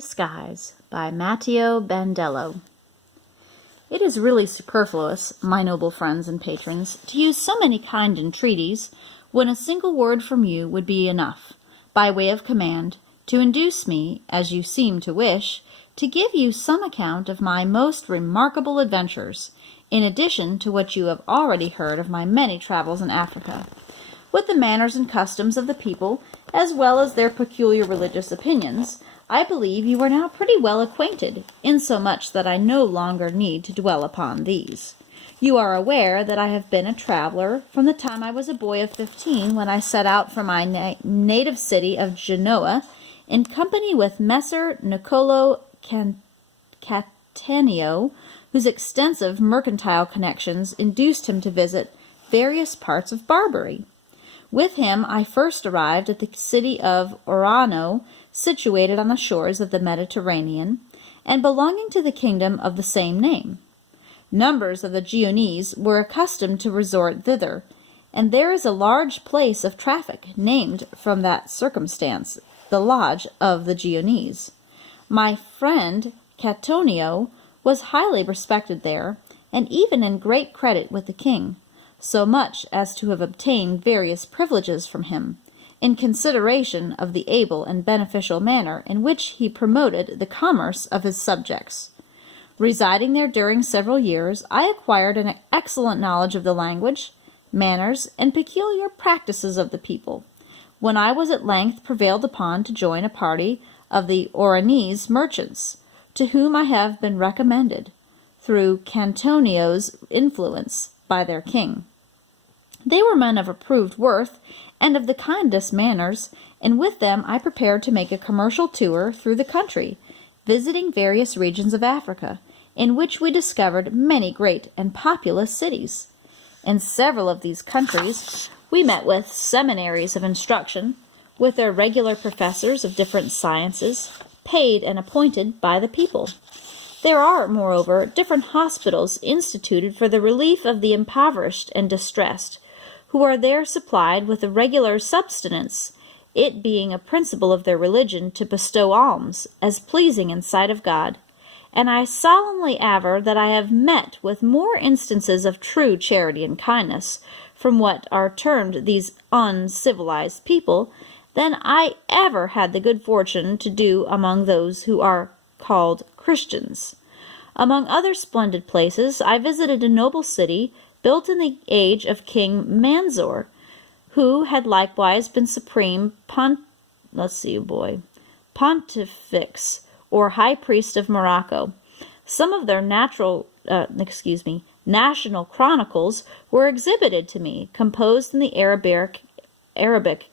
Skies by Matteo Bandello. It is really superfluous, my noble friends and patrons, to use so many kind entreaties, when a single word from you would be enough, by way of command, to induce me, as you seem to wish, to give you some account of my most remarkable adventures, in addition to what you have already heard of my many travels in Africa, with the manners and customs of the people, as well as their peculiar religious opinions. I believe you are now pretty well acquainted, insomuch that I no longer need to dwell upon these. You are aware that I have been a traveler from the time I was a boy of 15, when I set out from my native city of Genoa, in company with Messer Niccolo Cattaneo, whose extensive mercantile connections induced him to visit various parts of Barbary. With him I first arrived at the city of Orano, situated on the shores of the Mediterranean, and belonging to the kingdom of the same name. Numbers of the Genoese were accustomed to resort thither, and there is a large place of traffic, named from that circumstance the Lodge of the Genoese. My friend Cattaneo was highly respected there, and even in great credit with the king, so much as to have obtained various privileges from him, in consideration of the able and beneficial manner in which he promoted the commerce of his subjects. Residing there during several years, I acquired an excellent knowledge of the language, manners, and peculiar practices of the people, when I was at length prevailed upon to join a party of the Oranese merchants, to whom I have been recommended, through Cattanеo's influence, by their king. They were men of approved worth, and of the kindest manners, and with them I prepared to make a commercial tour through the country, visiting various regions of Africa, in which we discovered many great and populous cities. In several of these countries we met with seminaries of instruction, with their regular professors of different sciences, paid and appointed by the people. There are, moreover, different hospitals instituted for the relief of the impoverished and distressed, who are there supplied with a regular subsistence, it being a principle of their religion to bestow alms, as pleasing in sight of God. And I solemnly aver that I have met with more instances of true charity and kindness, from what are termed these uncivilized people, than I ever had the good fortune to do among those who are called Christians. Among other splendid places, I visited a noble city, built in the age of King Manzor, who had likewise been supreme pontifex, or high priest of Morocco. Some of their national chronicles were exhibited to me, composed in the Arabic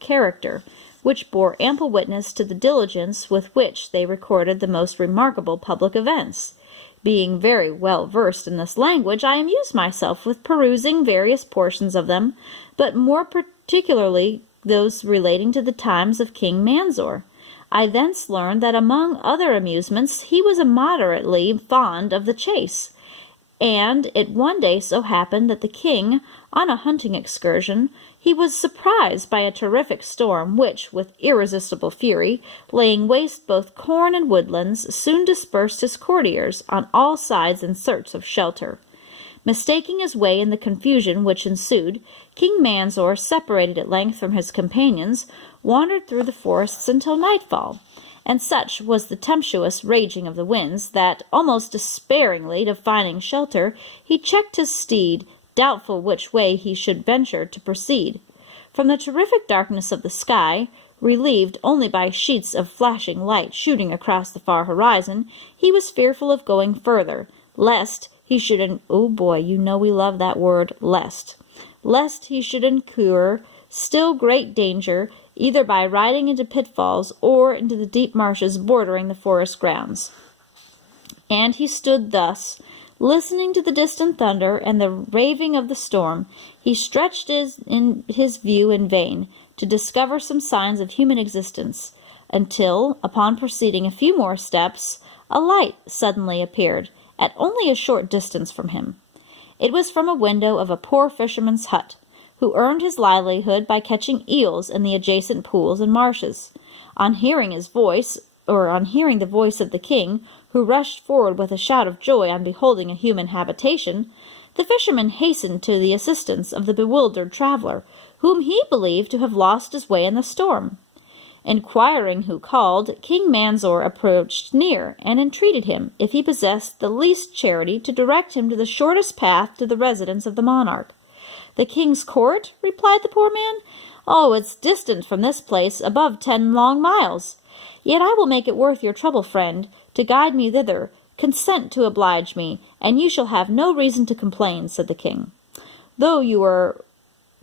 character, which bore ample witness to the diligence with which they recorded the most remarkable public events. Being very well versed in this language, I amused myself with perusing various portions of them, but more particularly those relating to the times of King Manzor. I thence learned that among other amusements he was immoderately fond of the chase, and it one day so happened that the king, on a hunting excursion, he was surprised by a terrific storm, which, with irresistible fury, laying waste both corn and woodlands, soon dispersed his courtiers on all sides in search of shelter. Mistaking his way in the confusion which ensued, King Manzor, separated at length from his companions, wandered through the forests until nightfall, and such was the tempestuous raging of the winds that, almost despairingly of finding shelter, he checked his steed, doubtful which way he should venture to proceed. From the terrific darkness of the sky, relieved only by sheets of flashing light shooting across the far horizon, he was fearful of going further, lest he should oh boy, you know we love that word, lest he should incur still great danger, either by riding into pitfalls or into the deep marshes bordering the forest grounds. And he stood thus, listening to the distant thunder and the raving of the storm. He stretched his view in vain to discover some signs of human existence, until, upon proceeding a few more steps, a light suddenly appeared, at only a short distance from him. It was from a window of a poor fisherman's hut, who earned his livelihood by catching eels in the adjacent pools and marshes. On hearing his voice, on hearing the voice of the king, who rushed forward with a shout of joy on beholding a human habitation, the fisherman hastened to the assistance of the bewildered traveler, whom he believed to have lost his way in the storm. Inquiring who called, King Manzor approached near, and entreated him, if he possessed the least charity, to direct him to the shortest path to the residence of the monarch. "The king's court?" replied the poor man. "Oh, it's distant from this place above 10 long miles. Yet I will make it worth your trouble, friend, to guide me thither. Consent to oblige me, and you shall have no reason to complain," said the king. "Though you are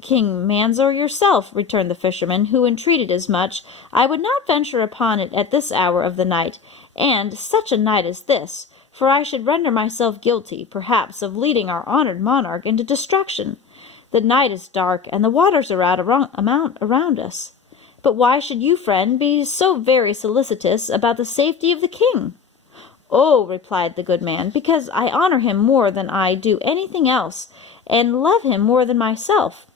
King Manzor yourself," returned the fisherman, who entreated as much, "I would not venture upon it at this hour of the night, and such a night as this, for I should render myself guilty, perhaps, of leading our honored monarch into destruction. The night is dark, and the waters are out around us. But why should you, friend, be so very solicitous about the safety of the king?" "Oh," replied the good man, "because I honor him more than I do anything else, and love him more than myself."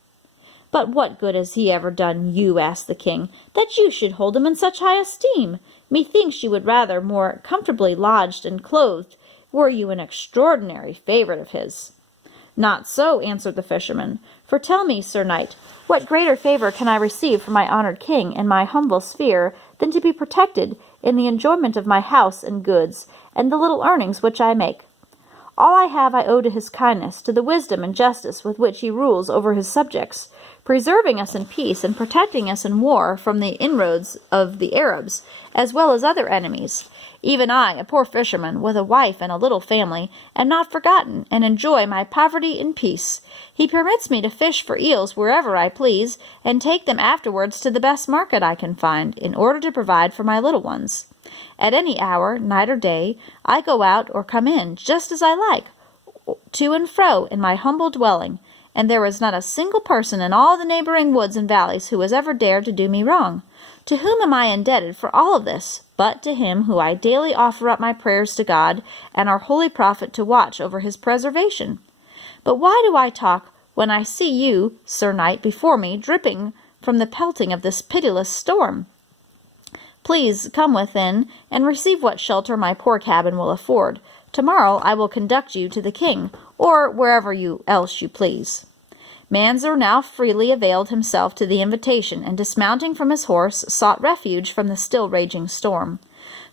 "But what good has he ever done you," asked the king, "that you should hold him in such high esteem? Methinks you would rather more comfortably lodged and clothed, were you an extraordinary favourite of his." "Not so," answered the fisherman. "For tell me, Sir Knight, what greater favour can I receive from my honoured king in my humble sphere than to be protected in the enjoyment of my house and goods, and the little earnings which I make? All I have I owe to his kindness, to the wisdom and justice with which he rules over his subjects, preserving us in peace and protecting us in war from the inroads of the Arabs, as well as other enemies. Even I, a poor fisherman, with a wife and a little family, am not forgotten, and enjoy my poverty in peace. He permits me to fish for eels wherever I please, and take them afterwards to the best market I can find, in order to provide for my little ones. At any hour, night or day, I go out or come in, just as I like, to and fro in my humble dwelling, and there is not a single person in all the neighboring woods and valleys who has ever dared to do me wrong. To whom am I indebted for all of this, but to him who I daily offer up my prayers to God and our holy prophet to watch over his preservation? But why do I talk when I see you, Sir Knight, before me, dripping from the pelting of this pitiless storm? Please come within and receive what shelter my poor cabin will afford. Tomorrow I will conduct you to the king, or wherever else you please." Manzor now freely availed himself to the invitation, and dismounting from his horse, sought refuge from the still raging storm.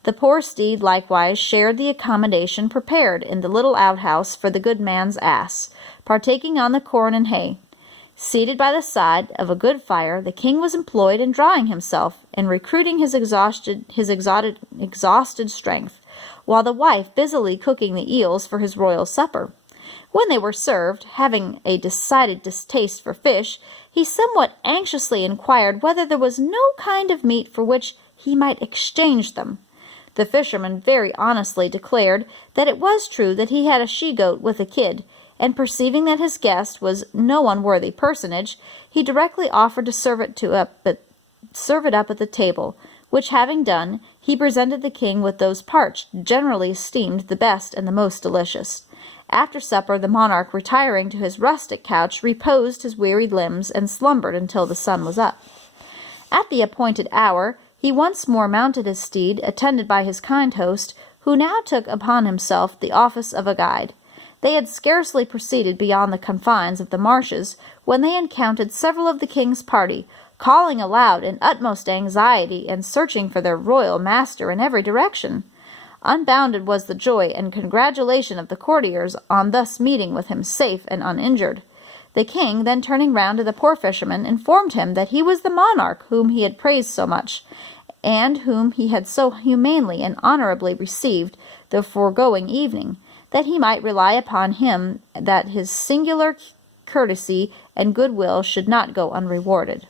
The poor steed likewise shared the accommodation prepared in the little outhouse for the good man's ass, partaking on the corn and hay. Seated by the side of a good fire, the king was employed in drying himself and recruiting his exhausted strength, while the wife busily cooking the eels for his royal supper. When they were served, having a decided distaste for fish, he somewhat anxiously inquired whether there was no kind of meat for which he might exchange them. The fisherman very honestly declared that it was true that he had a she-goat with a kid, and perceiving that his guest was no unworthy personage, he directly offered to serve it up at the table, which having done, he presented the king with those parched, generally esteemed the best and the most delicious. After supper, the monarch, retiring to his rustic couch, reposed his wearied limbs, and slumbered until the sun was up. At the appointed hour, he once more mounted his steed, attended by his kind host, who now took upon himself the office of a guide. They had scarcely proceeded beyond the confines of the marshes, when they encountered several of the king's party, calling aloud in utmost anxiety and searching for their royal master in every direction. Unbounded was the joy and congratulation of the courtiers on thus meeting with him safe and uninjured. The king, then turning round to the poor fisherman, informed him that he was the monarch whom he had praised so much, and whom he had so humanely and honourably received the foregoing evening, that he might rely upon him that his singular courtesy and goodwill should not go unrewarded.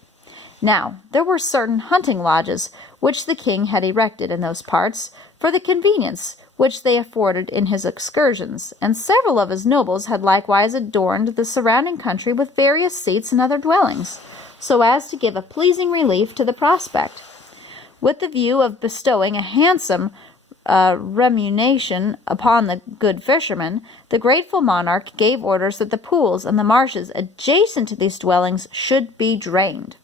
Now, there were certain hunting lodges which the king had erected in those parts, for the convenience which they afforded in his excursions, and several of his nobles had likewise adorned the surrounding country with various seats and other dwellings, so as to give a pleasing relief to the prospect. With the view of bestowing a handsome remuneration upon the good fisherman, the grateful monarch gave orders that the pools and the marshes adjacent to these dwellings should be drained.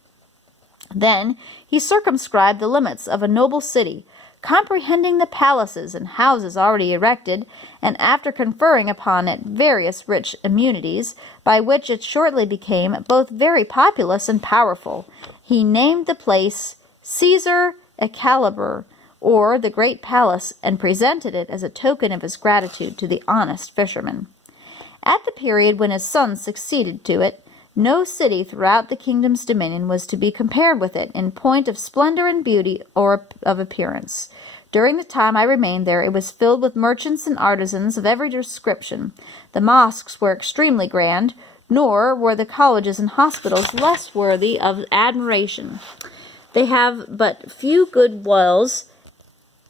Then he circumscribed the limits of a noble city, comprehending the palaces and houses already erected, and after conferring upon it various rich immunities, by which it shortly became both very populous and powerful, he named the place Caesar Excalibur, or the Great Palace, and presented it as a token of his gratitude to the honest fisherman. At the period when his sons succeeded to it, no city throughout the kingdom's dominion was to be compared with it in point of splendor and beauty or of appearance. During the time I remained there, it was filled with merchants and artisans of every description. The mosques were extremely grand, nor were the colleges and hospitals less worthy of admiration. They have but few good wells.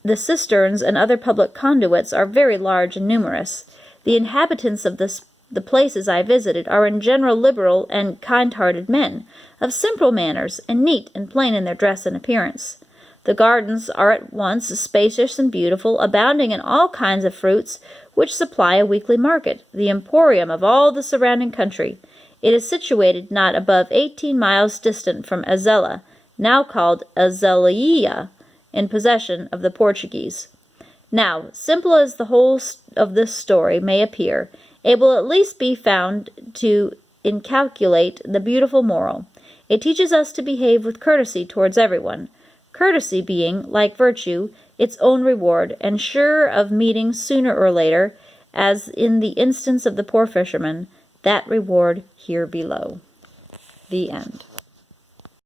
The cisterns and other public conduits are very large and numerous. The inhabitants of the places I visited are in general liberal and kind-hearted men, of simple manners, and neat and plain in their dress and appearance. The gardens are at once spacious and beautiful, abounding in all kinds of fruits, which supply a weekly market, the emporium of all the surrounding country. It is situated not above 18 miles distant from Azela, now called Azelia, in possession of the Portuguese. Now, simple as the whole of this story may appear, it will at least be found to inculcate the beautiful moral. It teaches us to behave with courtesy towards everyone, courtesy being, like virtue, its own reward, and sure of meeting sooner or later, as in the instance of the poor fisherman, that reward here below. The end.